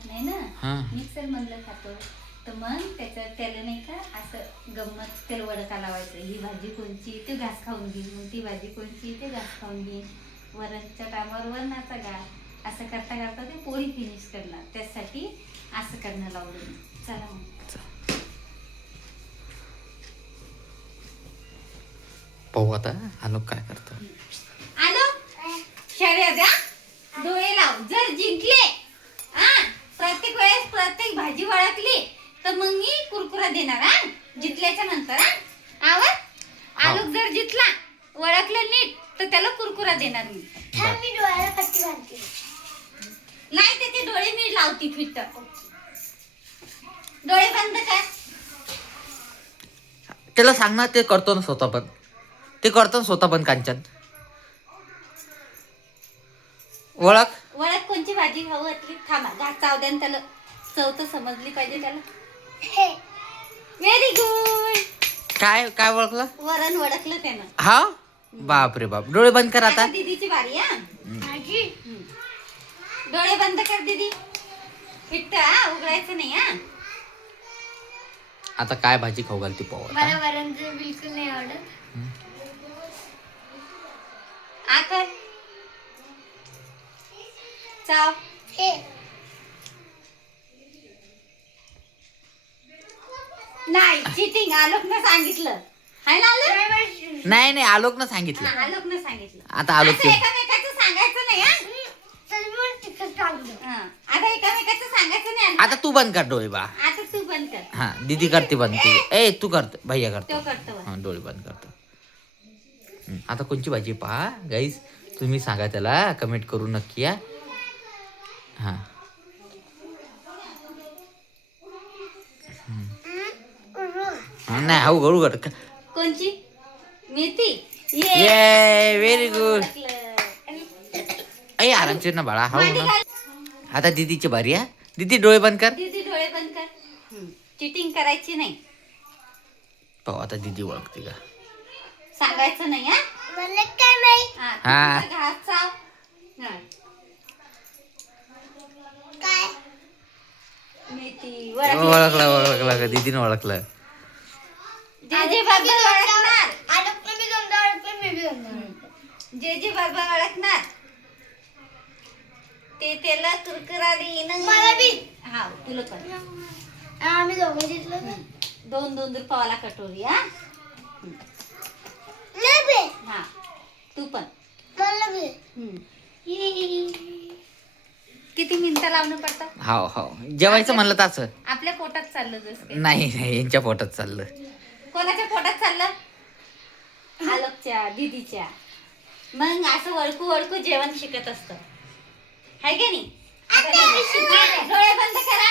खात नाही ना, मिक्सर मधलं खातो. तर मग त्याला नाही का असं गंमत त्याला वडका लावायचं. ही भाजी कोणची ते घास खाऊन घेईन, मग ती भाजी कोणची ते घास खाऊन घेईन. वरणच्या टायमावर वरणाचा घास असं करता करता ते पोळी फिनिश करणार. त्यासाठी असं करणं लावलं. चला मग पाहू आता अनुक काय करतो. आलो शर्यत द्या, डोळे लाव. जर जिंकले प्रत्येक वेळेस प्रत्येक भाजी वळखली तर मग मी कुरकुरा देणार. जिंकल्याच्या नंतर आलोक जर जिंकला वळखलं नीट तर त्याला कुरकुरा देणार मी. मी डोळ्याला पट्टी बांधते. नाही ते डोळे मी लावती फिट. डोळे बंद कर. त्याला सांग ना, ते करतो ना स्वतः पण. ते करतो ना स्वतः पण. कांचन ओळख कोणची भाजी खाऊ घातली. थांबा घास चाव द्या त्याला. चव तर समजली पाहिजे त्याला. Very good. काय काय ओळखलं. वरण ओळखलं त्यानं. हा बाप रे बाप. डोळे बंद कर आता. दीदीची बारी. डोळे बंद कर दीदी. फिट्ट उघडायचं नाही. आता काय भाजी खाऊ घालती पाहू. मला वरण बिलकुल नाही आवडत. आकर चाव. नाही चिटिंग. आलोकनं सांगितलं. हाय ना आलोक. नाही नाही आलोक ना सांगितलं. आलोकनं सांगितलं. आता आलोक असं एकामेकाचं सांगायचं नाही. आता एकामेकाचं सांगायचं नाही. आता तू बंद कर डोळे बा. आता तू बंद कर. हा दीदी करते बंद. ए तू करते भैया करतो. तो करतो. हा डोळे बंद करतो. आता कोणची भाजी पहा गाईस. तुम्ही सांगा त्याला. कमेंट करू नक्की. हा नाही हळू हळू कर. कोणची मेथी. ये व्हेरी गुड. ऐ आरामशीर ना बाळा. हळू ना. आता दीदीची बारी. दीदी डोळे बंद कर. दीदी डोळे बंद कर. चिटिंग करायची नाही. पाहू आता दीदी ओळखते का. सांगायचं नाही. मला काय माहित. हा. घास चाव. काय मेथी ओळखलं ओळखलं. दीदीने ओळखलं. जे जे बाबा ओळखणार. आलोकने मी दोनदा ओळखलं. मी बी दोनदा ओळखलं. जे बाबा ओळखणार ते त्याला कुरकुरा देईन. मला बी. हा तुला पण. आम्ही दोघं जिंकलो ना. 2 रुपयाला कटोरी. नाही बे. हा तू पण. मला बी. किती मिनिटं लावणं पडतं. हो हो जेवायचं म्हणलं तसं. आपल्या पोटात चाललं जसं. नाही नाही यांच्या पोटात चाललं. कोणाच्या पोटात चाललं. आलोकच्या दीदीच्या. मग असं वळकू वळकू जेवण शिकत असतं. हाय की नाही. डोळे बंद करा.